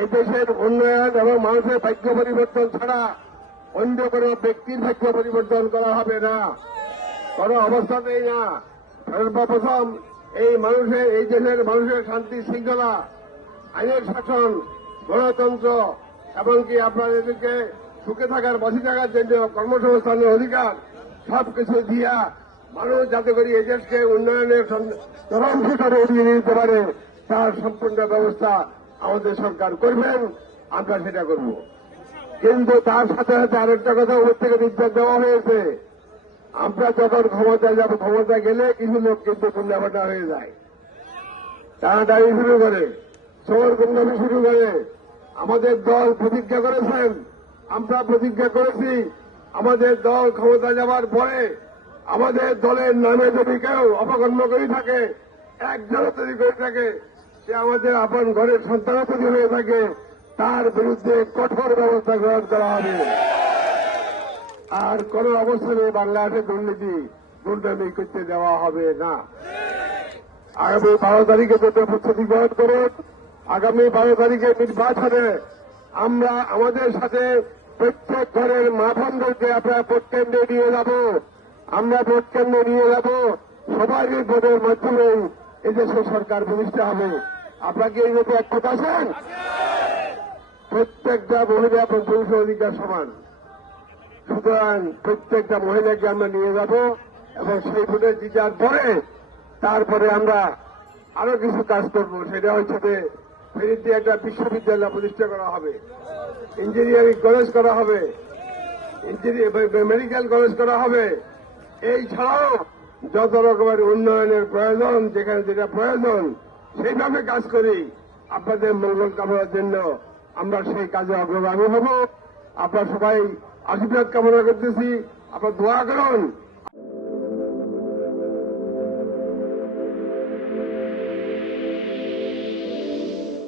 এই দেশের উন্নয়ন এবং মানুষের ভাগ্য পরিবর্তন ছাড়া অন্য কোনো ব্যক্তির ভাগ্য পরিবর্তন করা হবে না, কোনো অবস্থাতেই না। সর্বপ্রথম এই দেশের মানুষের শান্তি শৃঙ্খলা, আইনের শাসন, গণতন্ত্র, এমনকি আপনাদেরকে সুখে থাকার বাঁচে থাকার জন্য কর্মসংস্থানের অধিকার সবকিছু দিয়া মানুষ যাতে করে এই দেশকে উন্নয়নের চরম শিখরে এগিয়ে নিতে পারে তার সম্পূর্ণ ব্যবস্থা আমাদের সরকার করবেন, আমরা সেটা করব। কিন্তু তার সাথে সাথে আরেকটা কথা উপর থেকে নির্দেশ দেওয়া হয়েছে, আমরা যখন ক্ষমতায় যাব, ক্ষমতা গেলে কিছু লোক কিন্তু গুন্ডাবাটা হয়ে যায়, টানাটানি শুরু করে, শহর গুন্ডামি শুরু করে। আমাদের দল প্রতিজ্ঞা করেছেন, আমরা প্রতিজ্ঞা করেছি, আমাদের দল ক্ষমতা যাওয়ার পরে আমাদের দলের নামে যদি কেউ অপকর্ম করে থাকে, একজন তৈরি করে থাকে, সে আমাদের আপন ঘরের সন্তানাপতি হয়ে থাকে, তার বিরুদ্ধে কঠোর ব্যবস্থা গ্রহণ করা হবে। আর কোন অবস্থানে বাংলাদেশে দুর্নীতি গুন্ডামি করতে দেওয়া হবে না। আগামী 12 তারিখে প্রস্তুতি গ্রহণ করুন। আগামী 12 তারিখে নির্বাচনে আমরা আমাদের সাথে প্রত্যেক ঘরের মা বোনদেরকে আপনারা ভোট কেন্দ্রে নিয়ে যাব, আমরা ভোট কেন্দ্রে নিয়ে যাব। সবাই ভোটের মাধ্যমে এদেশে সরকার প্রতিষ্ঠা হবে। আপনাকে এই মতো একমত আছেন? প্রত্যেকটা মহিলা এবং পুরুষের অধিকার সমান, সুতরাং প্রত্যেকটা মহিলাকে আমরা নিয়ে যাব এবং সেই ভোটে জিতার পরে তারপরে আমরা আরো কিছু কাজ করব। সেটা হচ্ছে যে ফেনীতে একটা বিশ্ববিদ্যালয় প্রতিষ্ঠা করা হবে, ইঞ্জিনিয়ারিং কলেজ করা হবে, মেডিকেল কলেজ করা হবে। এই ছাড়াও যত রকমের উন্নয়নের প্রয়োজন, যেখানে যেটা প্রয়োজন সেইভাবে কাজ করি। আপনাদের মঙ্গল কামনার জন্য আমরা সেই কাজে অগ্রগামী হব। আপনারা সবাই আশীর্বাদ কামনা করতেছি, আপনারা দোয়া করুন